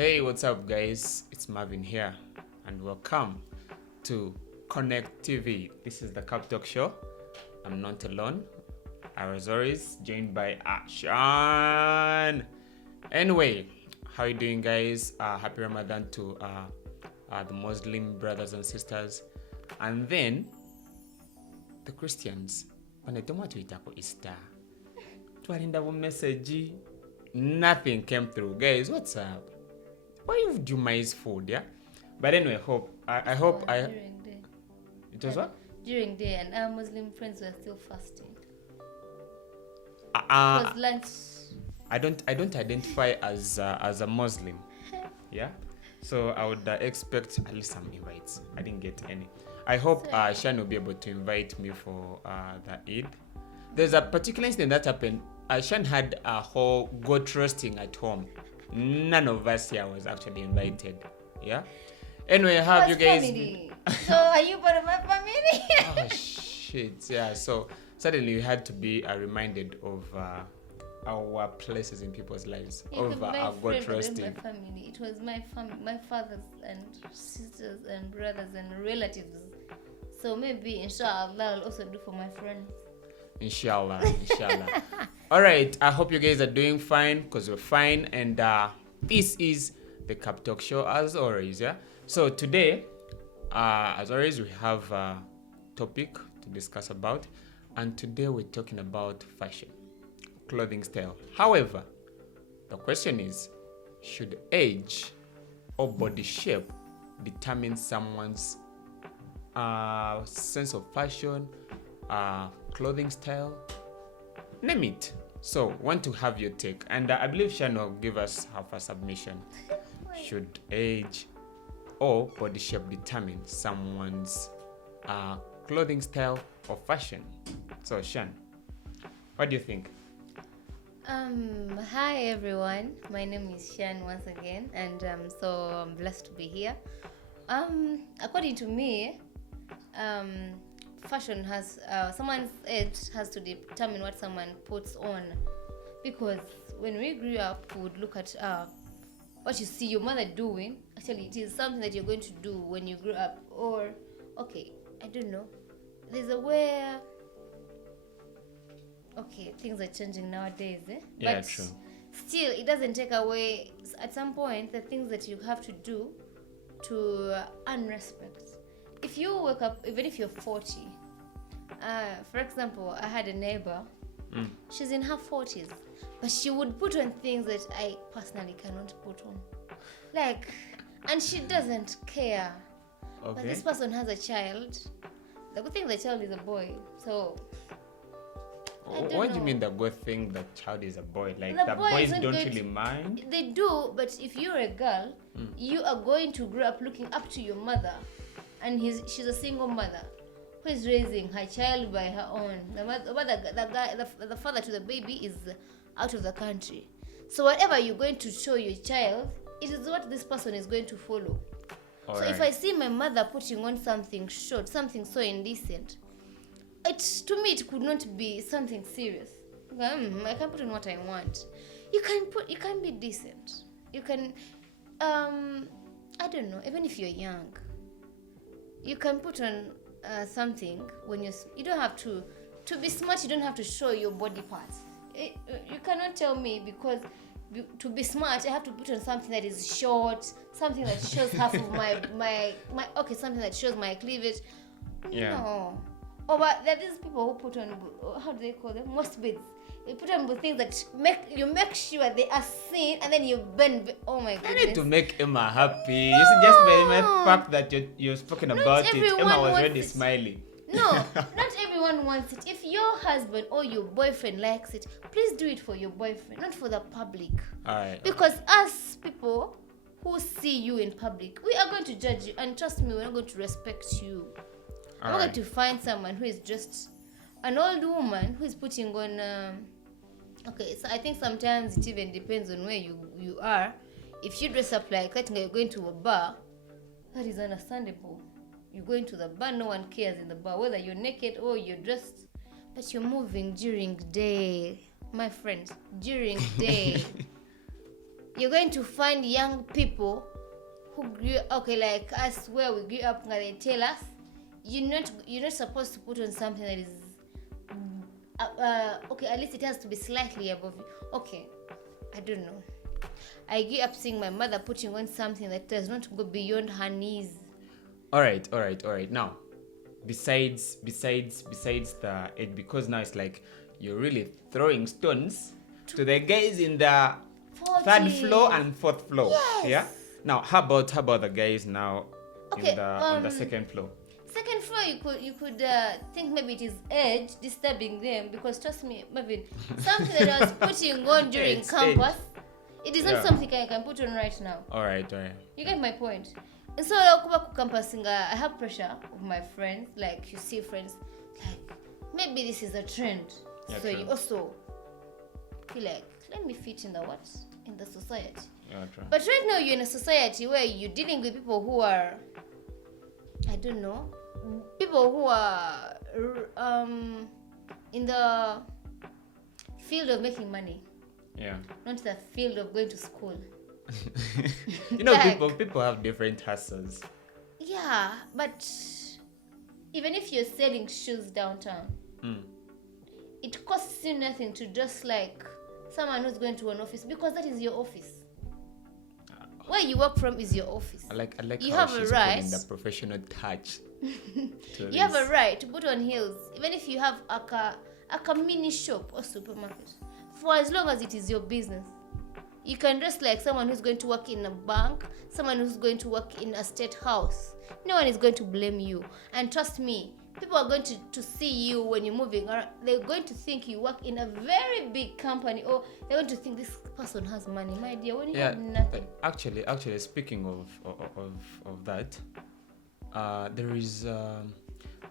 Hey, what's up, guys? It's Marvin here, and welcome to Connect TV. This is the Cup Talk Show. I'm not alone. As always, joined by Ashan. Anyway, how you doing, guys? Happy Ramadan to the Muslim brothers and sisters, and then the Christians. Wanatoma tuitako Easter. Twalinda bu message. Nothing came through, guys. What's up? Why would you miss food, yeah? But anyway, I hope during day. It was what? During day, and our Muslim friends were still fasting. It Uh, was lunch. I don't identify as a Muslim, yeah. So I would expect at least some invites. I didn't get any. I hope Shan will be able to invite me for the Eid. There's a particular incident that happened. Shan had a whole goat roasting at home. None of us here was actually invited. Yeah. Anyway, how have you guys? Family. So are you part of my family? Oh shit! Yeah. So suddenly we had to be reminded of our places in people's lives, of our goat roasting. My family. It was my my fathers and sisters and brothers and relatives. So maybe inshallah I'll also do for my friends. Inshallah. All right. I hope you guys are doing fine, because we're fine. And this is the Cup Talk Show, as always. Yeah. So today, as always, we have a topic to discuss about, and today we're talking about fashion, clothing style. However, the question is, should age or body shape determine someone's sense of fashion, clothing style? Name it. So, want to have your take, and I believe Shan will give us her first submission. Should age or body shape determine someone's clothing style or fashion? So, Shan, what do you think? Hi everyone. My name is Shan once again, and so I'm blessed to be here. According to me, fashion has someone's age has to determine what someone puts on, because when we grew up we would look at what you see your mother doing. Actually, it is something that you're going to do when you grow up. Or okay, I don't know, there's a way. Okay, things are changing nowadays, Yeah, but true. Still it doesn't take away at some point the things that you have to do to earn respect. If you wake up, even if you're 40, for example, I had a neighbor. She's in her 40s, but she would put on things that I personally cannot put on, and she doesn't care. Okay. But this person has a child. The good thing, the child is a boy, so. What do you mean the good thing that child is a boy? Like The the boy boys isn't don't going really mind? They do, but if you're a girl, you are going to grow up looking up to your mother, and she's a single mother who is raising her child by her own. The father to the baby is out of the country. So whatever you're going to show your child, it is what this person is going to follow. So if I see my mother putting on something short, something so indecent, to me it could not be something serious. I can put on what I want. You can be decent. You can I don't know, even if you're young, you can put on something when you don't have to be smart. You don't have to show your body parts. You cannot tell me because to be smart I have to put on something that is short, something that shows half of my something that shows my cleavage. Yeah. No. Or but there are these people who put on, how do they call them? Most beads. You put on things that make sure they are seen, and then you bend. Oh my goodness. I need to make Emma happy. You see, just by the fact that you're spoken about it, everyone Emma was wants already it. smiling. No, not everyone wants it. If your husband or your boyfriend likes it, please do it for your boyfriend, not for the public. Alright. Because us people who see you in public, we are going to judge you, and trust me, we're not going to respect you. I'm not going to find someone who is just an old woman who is putting on. So I think sometimes it even depends on where you are. If you dress up like that and you're going to a bar, that is understandable. You're going to the bar, no one cares in the bar whether you're naked or you're dressed, but you're moving during day, my friends. During day, you're going to find young people who grew like us, where we grew up, and they tell us you're not supposed to put on something that is at least it has to be slightly above you. Okay, I don't know. I grew up seeing my mother putting on something that does not go beyond her knees. All right. Now, besides the age, because now it's like you're really throwing stones to the guys in the 40. third floor and fourth floor. Yes. Yeah. Now, how about the guys now Okay, on the second floor? Second floor, you could think maybe it is age disturbing them, because trust me, Marvin, something that I was putting on during It's campus, it is not Yeah. something I can put on right now. All right. You get my point. And so ku campus, I have pressure of my friends, like you see friends, like maybe this is a trend. Yeah, So true. you also feel like, let me fit in the society. Yeah, true. But right now you're in a society where you're dealing with people who are, I don't know, people who are in the field of making money, Yeah. not the field of going to school. People Like- people have different hustles. Yeah, but even if you're selling shoes downtown, it costs you nothing to just like someone who's going to an office, because that is your office. Where you work from is your office. I like You how have a she's right. putting the professional touch. to You have a this. right to put on heels, even if you have a mini shop or supermarket, for as long as it is your business. You can dress like someone who's going to work in a bank, someone who's going to work in a state house. No one is going to blame you. And trust me, people are going to see you when you're moving around. They're going to think you work in a very big company, or they're going to think this person has money. My dear, when you have nothing. Actually, speaking of that, there is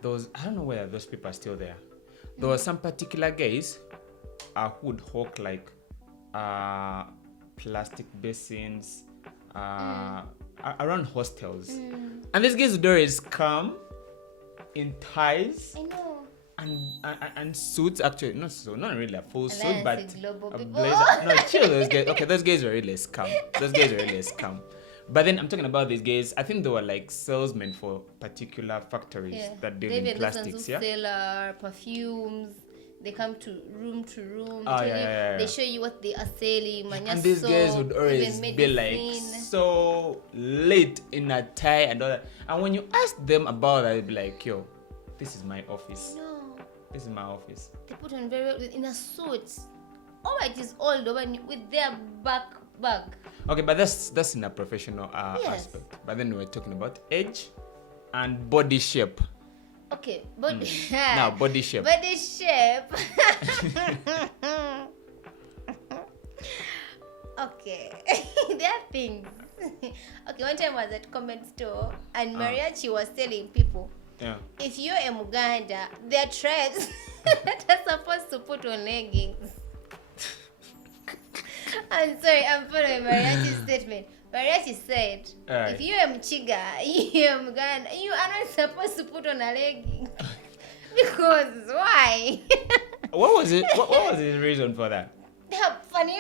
those, I don't know whether those people are still there. There were some particular guys who would hawk like plastic basins around hostels, and these guys would always come in ties I know. and suits. Actually, not really a full suit, Alliance but with global a people. blazer. No, chill, those guys. Okay, those guys are really a scam. Those guys are really a scam. But then I'm talking about these guys. I think they were like salesmen for particular factories that deal in plastics. Yeah. Sell perfumes. They come to room. Oh, tell yeah. They show you what they are selling. And these guys would always be like so late in a tie and all that. And when you ask them about that, they'd be like, yo, this is my office. No, This is my office. they put on in a suit. Oh, it is all the one with their bag. Okay, but that's in a professional Yes. aspect. But then we're talking about age and body shape. Okay, but Now, body shape. body shape. Okay, there are things. Okay, one time I was at comment store and Mariachi was telling people, Yeah. if you're a Muganda, there are tribes that are supposed to put on leggings. I'm sorry, I'm following Mariachi's statement. Mariachi said, Alright. if you're a Mchiga, you're a Muganda, you are not supposed to put on a legging. Because why? What was it? What was his reason for that? They're funny.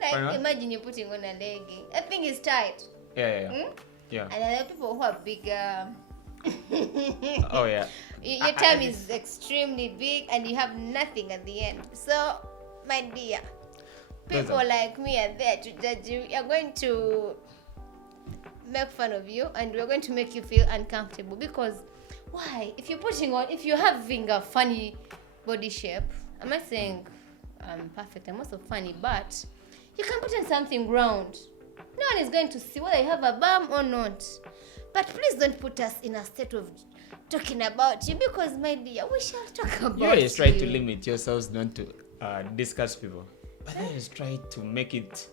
Like, Why not? imagine you're putting on a legging. That thing is tight. Yeah. Yeah. And there are people who are bigger. Oh yeah. Your tummy is extremely big and you have nothing at the end. So, my dear, Those people are- like me are there to judge you. You're going to make fun of you and we're going to make you feel uncomfortable. Because why? If you're having a funny body shape, I'm not saying I'm perfect, I'm also funny, but you can put in something round. No one is going to see whether you have a bum or not. But please don't put us in a state of talking about you, because my dear, we shall talk about You always try to limit yourselves not to discuss people. But then just try to make it.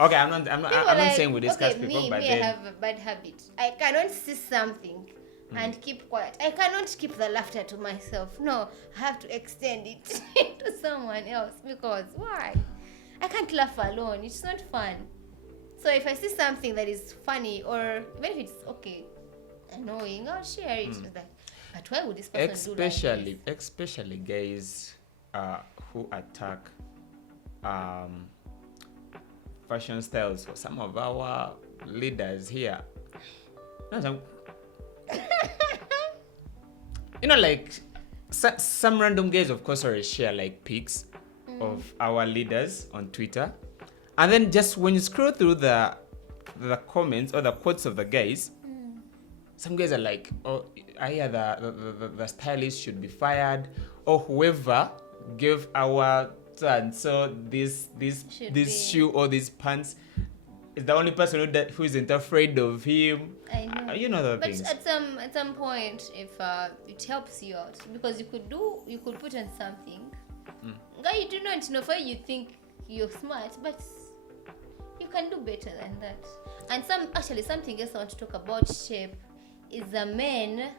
Okay, I'm not saying we discuss people, me, but I then have a bad habit. I cannot see something and keep quiet. I cannot keep the laughter to myself. No, I have to extend it to someone else, because why? I can't laugh alone. It's not fun. So if I see something that is funny, or even if it's okay, annoying, I'll share it with that. But why would this person do that? especially guys who attack um, fashion styles for some of our leaders here. No, like some random guys, of course, always share like pics of our leaders on Twitter, and then just when you scroll through the comments or the quotes of the guys, some guys are like, "Oh, I hear the stylist should be fired, or whoever gave our son so this shoe or these pants is the only person who isn't afraid of him." I know. You know the but things. at some point, if it helps you out, because you could put on something. Guy, you do not know. For you think you're smart, but you can do better than that. And something else I want to talk about shape is the men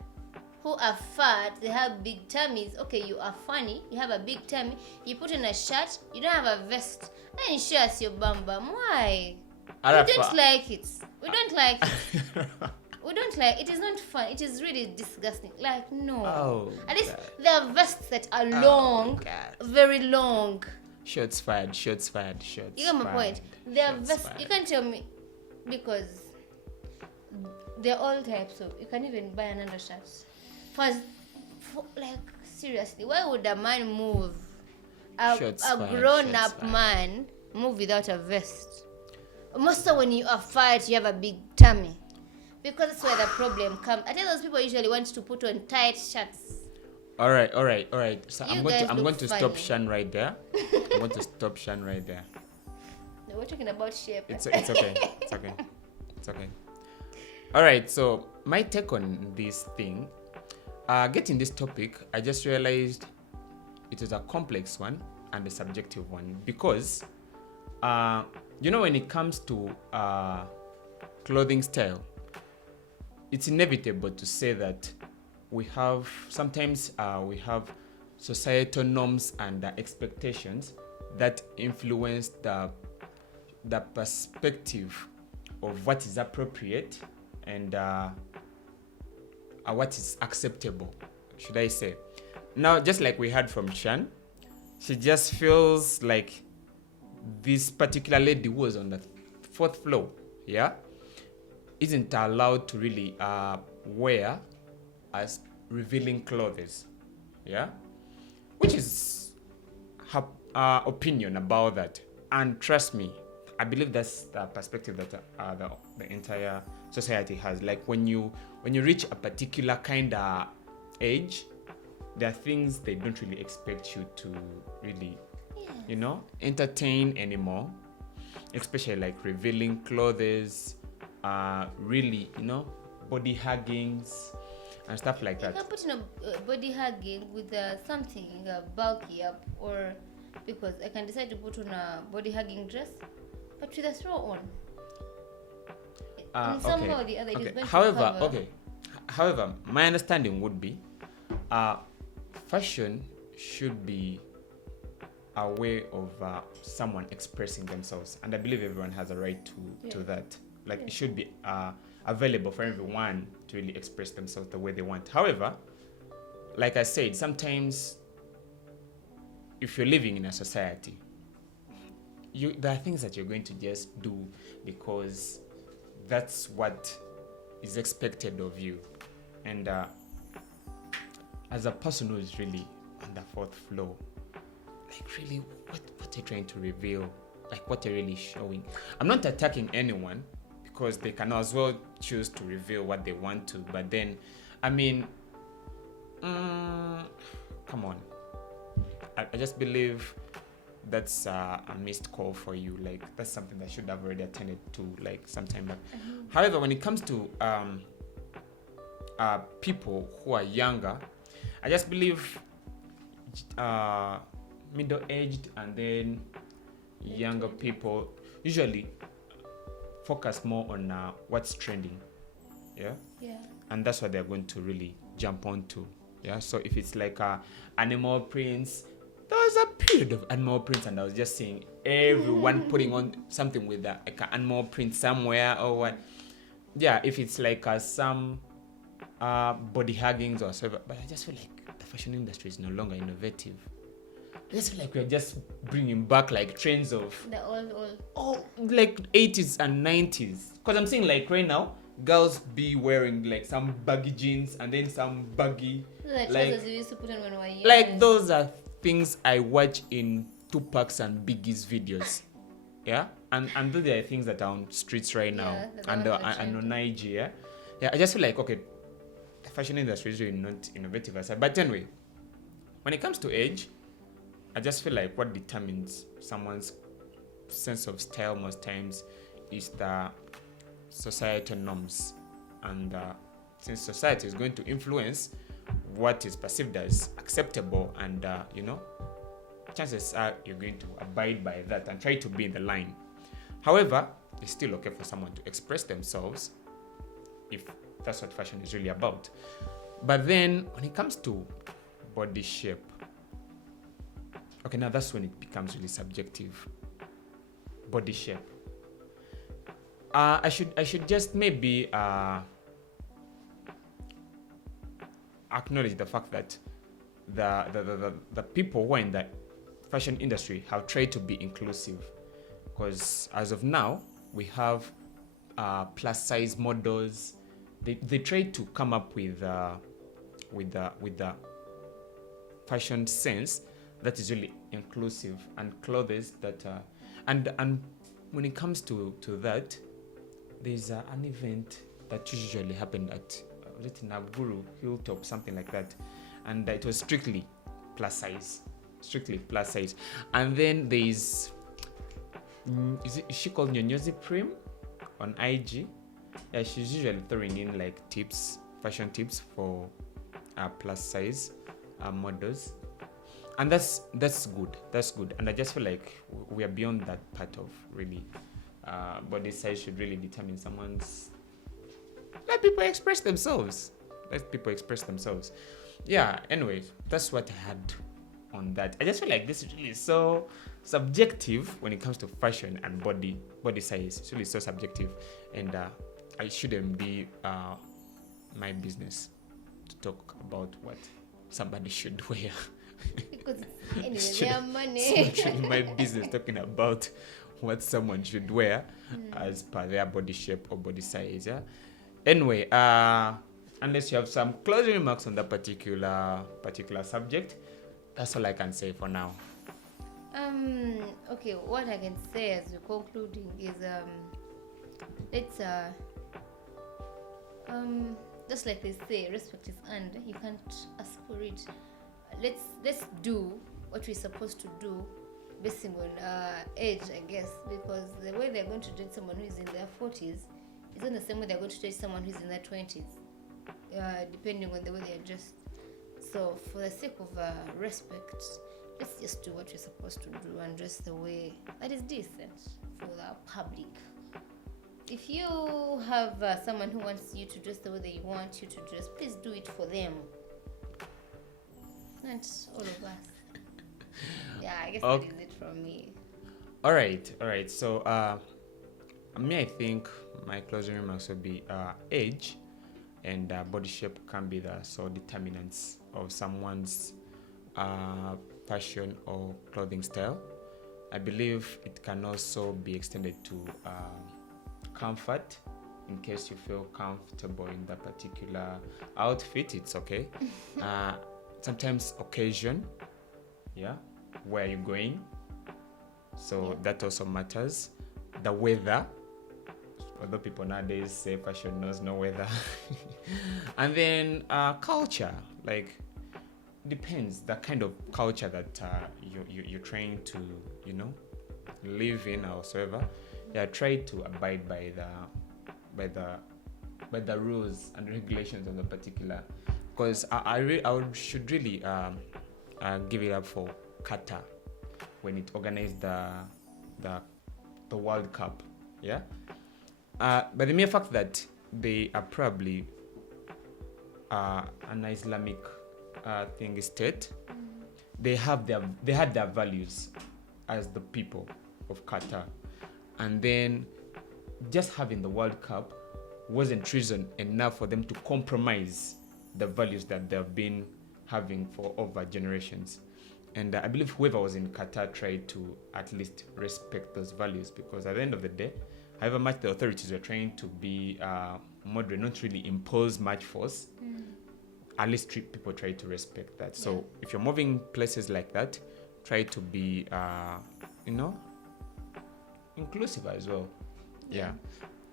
who are fat. They have big tummies. Okay, you are funny. You have a big tummy. You put in a shirt. You don't have a vest. Then it shows your bum bum. Why? We don't like it. We don't like it. We don't like it. Is not fun. It is really disgusting. Like, no. Oh, at least there are vests that are long, very long. Shots fired. You get my point. There are vests. You can't tell me, because they're all types of. You can even buy an undershirt. Like, seriously, why would a man move? A grown-up man move without a vest? Most of when you are fired, you have a big tummy. Because that's where the problem comes. I tell those people usually want to put on tight shirts. All right. So I'm going to funny. stop Shan right there. I'm going to stop Shan right there. No, we're talking about shape. It's okay. It's okay. All right. So my take on this thing, getting this topic, I just realized it is a complex one and a subjective one, because when it comes to clothing style, it's inevitable to say that we have societal norms and expectations that influence the perspective of what is appropriate and what is acceptable, should I say. Now, just like we heard from Shan, she just feels like this particular lady who was on the 4th floor, isn't allowed to really wear as revealing clothes, which is her opinion about that. And trust me, I believe that's the perspective that the entire society has. Like, when you reach a particular kind of age, there are things they don't really expect you to really, entertain anymore, especially like revealing clothes, really, body huggings and stuff like that. You can put in a body hugging with something bulky up, or because I can decide to put on a body hugging dress, but with a throw on. Somehow or the other, it is going to cover. However, my understanding would be, fashion should be a way of someone expressing themselves, and I believe everyone has a right to that. Like, it should be available for everyone to really express themselves the way they want. However, like I said, sometimes if you're living in a society, there are things that you're going to just do because that's what is expected of you. And as a person who is really on the 4th floor, like, really, what are you trying to reveal? Like, what are you really showing? I'm not attacking anyone, because they can as well choose to reveal what they want to. But then, I mean, come on. I just believe that's a missed call for you. Like, that's something that should have already attended to, like, sometime back. However, when it comes to people who are younger, I just believe middle-aged and then younger people usually focus more on what's trending, and that's what they're going to really jump onto. So if it's like animal prints, there was a period of animal prints, and I was just seeing everyone putting on something with like an animal print somewhere or what. If it's like some body huggings or whatever. But I just feel like the fashion industry is no longer innovative. just feel like we're just bringing back like trends of The old. like 80s and 90s. Because I'm saying like right now, girls be wearing like some baggy jeans and then some baggy, The like trousers you used to put on when we were young. like those are things I watch in Tupac's and Biggie's videos. Yeah, and those are things that are on streets right now, Yeah, the and ones that are and on trendy. IG. Yeah, I just feel like okay, the fashion industry is really not innovative aside. But anyway, when it comes to age, I just feel like what determines someone's sense of style most times is the societal norms, and since society is going to influence what is perceived as acceptable, and chances are you're going to abide by that and try to be in the line. However, it's still okay for someone to express themselves if that's what fashion is really about. But then when it comes to body shape, okay, now that's when it becomes really subjective. Body shape. I should just maybe acknowledge the fact that the people who are in the fashion industry have tried to be inclusive, because as of now we have plus size models. They try to come up with the fashion sense that is really inclusive, and clothes that and when it comes to that, there's an event that usually happened at Naguru Hilltop, something like that, and it was strictly plus size, and then there's is she called Nyonyozi Prim on IG? Yeah, she's usually throwing in like fashion tips for plus size models, and that's good, and I just feel like we are beyond that part of really body size should really determine someone's. Let people express themselves. Yeah, anyway, that's what I had on that. I just feel like this is really so subjective when it comes to fashion and body size. It's really so subjective, and I shouldn't be my business to talk about what somebody should wear. Because anyway, It's their not money. really my business talking about what someone should wear as per their body shape or body size. Yeah. Anyway, unless you have some closing remarks on that particular subject, that's all I can say for now. Okay, what I can say as we're concluding is let's just like they say, respect is earned. You can't ask for it. Let's do what we're supposed to do based on age, I guess, because the way they're going to date someone who is in their 40s is not the same way they're going to date someone who's in their 20s, depending on the way they're dressed. So for the sake of respect, let's just do what we're supposed to do and dress the way that is decent for the public. If you have someone who wants you to dress the way they want you to dress, please do it for them. Not all of us. Yeah, I guess that is it from me. All right. So, I think my closing remarks would be age and body shape can be the sole determinants of someone's fashion or clothing style. I believe it can also be extended to comfort. In case you feel comfortable in that particular outfit, it's okay. Sometimes occasion, where you're going, so that also matters. The weather, although people nowadays say fashion knows no weather. And then culture, like depends the kind of culture that you're trying to live in or whatsoever. Try to abide by the rules and regulations of the particular, because I should really give it up for Qatar when it organized the World Cup. But the mere fact that they are probably an Islamic state, they had their values as the people of Qatar, and then just having the World Cup wasn't reason enough for them to compromise the values that they've been having for over generations. And I believe whoever was in Qatar tried to at least respect those values, because at the end of the day, however much the authorities were trying to be moderate, not really impose much force, at least people try to respect that. So if you're moving places like that, try to be, inclusive as well. Yeah.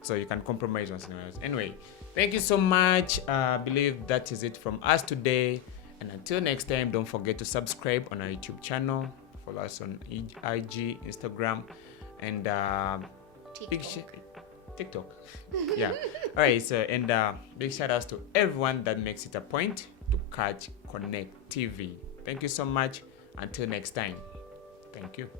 So you can compromise once in a while. Anyway, thank you so much. I believe that is it from us today. And until next time, don't forget to subscribe on our YouTube channel. Follow us on IG, Instagram, and TikTok. Yeah. All right. So, and big shout outs to everyone that makes it a point to catch Connect TV. Thank you so much. Until next time. Thank you.